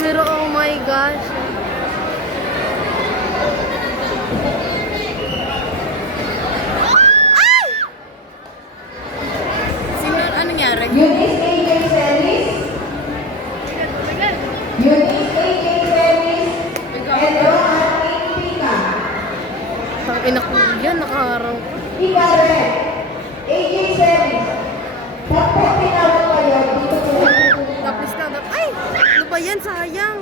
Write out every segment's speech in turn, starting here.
numero. Oh my gosh. Ay! Sino, ano nangyari? Eunice A.K. Celis. Eunice A.K. Celis. Pedro Armin Pika. Ang inakuya, nakaharang ko. Ikaret. A.K. Celis. Tapos tinawag kayo dito po. Tapos na. Ay! Ano ba yan? Sayang.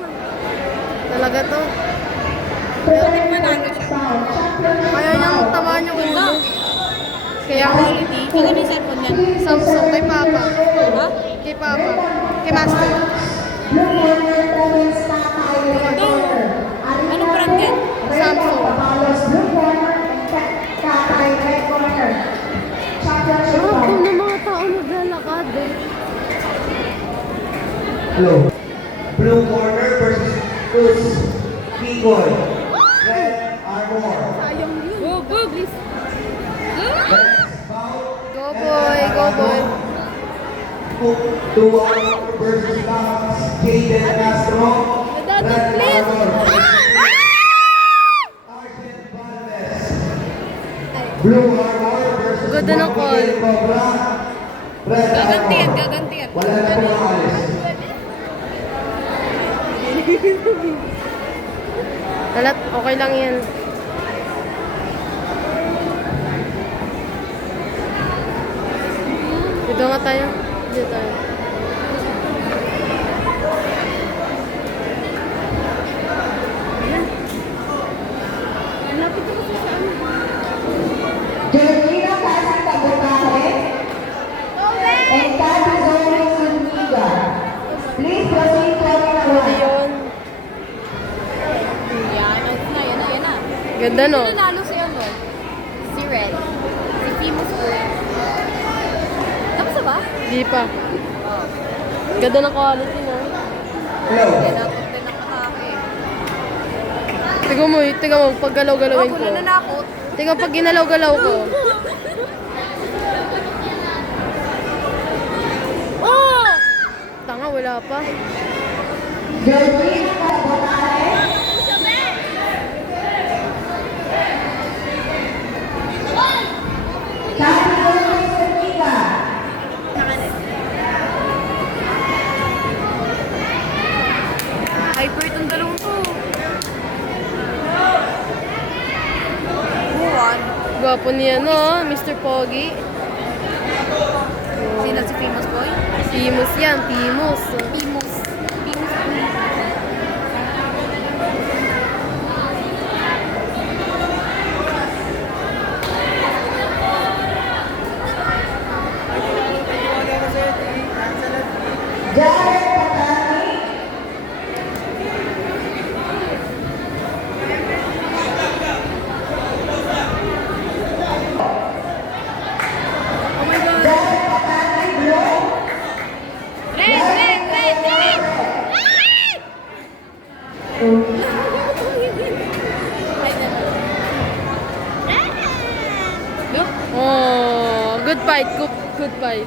Talaga to. Manalo siya. Kaya niyang tamaan yung ulo. Kaya quality. Kung ano yung cellphone yan? Samsung kay Papa. Ha? Kay Papa. Kay Master. Blue Corner Province Tatay Recorder. Ano brand yan? Samsung. Papalos Blue Corner Tatay Recorder. Championship Ah, bout. kung ng mga tao naglalakad. Hello. Blue corner versus Cruz Picoy. Red Armor. Sayang yun. Go, go, please. Next bout. Go boy, go boy. Cook Dual versus Max Jaden Castro. Daddy, Red please. Armor. Arjen Valdes. Blue Armor versus Ganda ng call. Miguel Cobra. Red Gagantihan, Armor. gagantihan. Wala na po maalis. Talat, okay lang yan. Dito nga tayo. Dito tayo. Lapit ako sa ano. Georgina Kasi Tabutahe. And Tati Zoe Zuniga. Please proceed to Pwede the yun. Yan, yan na. Ganda no? Sino nanalo si ano? Si Red. Si Famous Boy. Tapos na ba? Di pa. Ganda ng quality no? Hello. Yan, napot din ang atake. Tingnan mo, pag galaw-galawin ko. Ako nananakot. Tingnan pag ginalaw-galaw ko. Oh! Tanga, wala pa. Georgina Tabutahe. Tati Zoe Zuniga. Hyper itong dalawang to. Buwan. Gwapo niya no, Mr. Pogi. Sino si Famous Boy? Timos yan, Timos. Famous. Famous Boy. Jared Patani. Oh my God. Jared Patani Blue. Red! Red! Red! Red! Ay, Oh, good fight, good fight.